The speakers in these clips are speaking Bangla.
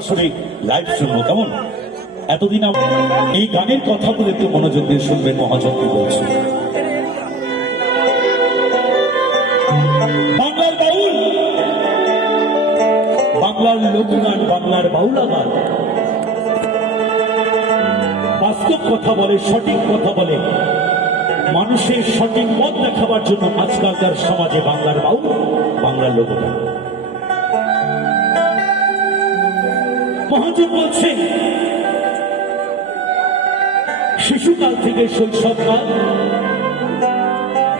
আসলে লাইভ শুনবো কেমন? এতদিন এই গানের কথাগুলো একটু মনোযোগ দিয়ে শুনবেন। মহাজন কি বলছে। বাংলার বাউল, বাংলার লোকগান, বাংলার বাউলা গান বাস্তব কথা বলে, সঠিক কথা বলে, মানুষের সঠিক পথ দেখাবার জন্য আজকালকার সমাজে বাংলার বাউল, বাংলার লোকগান। মহাজন বলছেন শিশুকাল থেকে শৈশবকাল,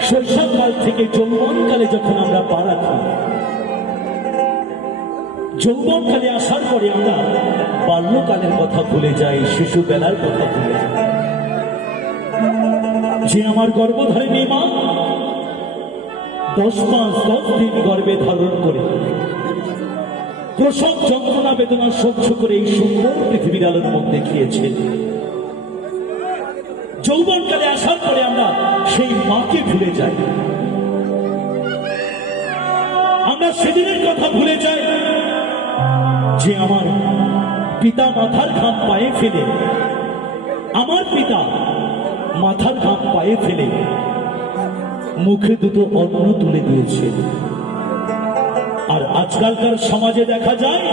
শৈশবকাল থেকে যৌবনকালে যখন আমরা পা রাখি, যৌবনকালে আসার পরে আমরা বাল্যকালের কথা ভুলে যাই, শিশুবেলার কথা ভুলে যাই। যে আমার গর্ভধারিণী মা 10 মাস 10 দিন গর্ভে ধারণ করে প্রসব যন্ত্রণা বেদনা সহ্য করে এই সুন্দর পৃথিবীর আলোর মধ্যে খেয়েছে, যৌবনকালে আসার পরে আমরা সেই মাকে ভুলে যাই। আমরা সেদিনের কথা ভুলে যাই যে আমার পিতা মাথার ঘাম পায়ে ফেলে, আমার পিতা মাথার ঘাম পায়ে ফেলে মুখে দুটো অন্ন তুলে দিয়েছে। আর আজকালকার সমাজে দেখা যায়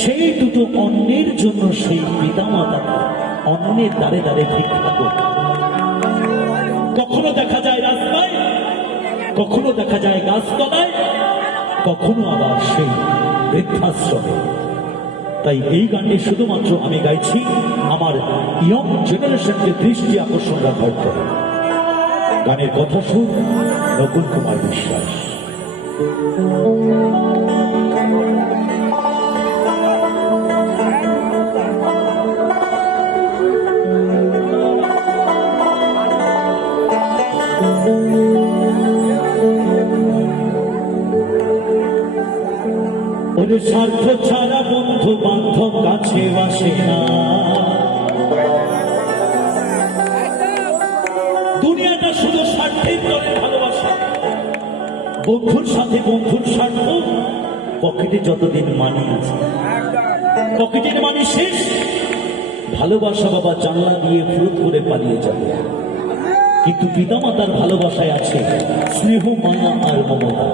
সেই দুটো অন্নের জন্য সেই পিতা মাতা অন্নের দ্বারে দ্বারে ভিক্ষা করে। কখনো দেখা যায় রাস্তায়, কখনো দেখা যায় গাছতলায়, কখনো আবার সেই বৃদ্ধাশ্রমে। তাই এই গানটি শুধুমাত্র আমি গাইছি আমার ইয়ং জেনারেশনকে দৃষ্টি আকর্ষণ রাখার করে। গানের কথা শুন নকুল কুমার বিশ্বাস। ওরে স্বার্থ ছাড়া বন্ধু বান্ধব কাছে আসে না, দুনিয়াটা শুধু স্বার্থের তরে ভালোবাসা। বন্ধুর সাথে বন্ধুর স্বার্থ, পকেটে যতদিন মানি আছে, পকেটের মানি শেষ, ভালোবাসা বাবা জানলা দিয়ে ফুরুত করে পালিয়ে যাবে। কিন্তু পিতামাতার ভালোবাসায় আছে স্নেহ, মায়া আর মমতা।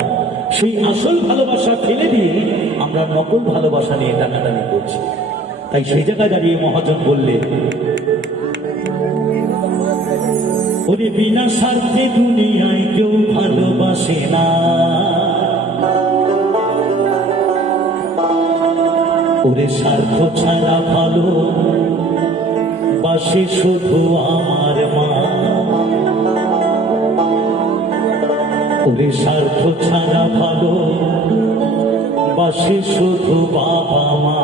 সেই আসল ভালোবাসা ফেলে দিয়ে আমরা নকল ভালোবাসা নিয়ে টানাটানি করছি। তাই সেই জায়গায় দাঁড়িয়ে মহাজন বললে, ওরে বিনা স্বার্থে দুনিয়ায় কেউ ভালোবাসে না, ওরে স্বার্থ ছাড়া ভালো বাসে শুধু আমার মা, ওরে স্বার্থ ছাড়া ভালো বাসে শুধু বাবা মা।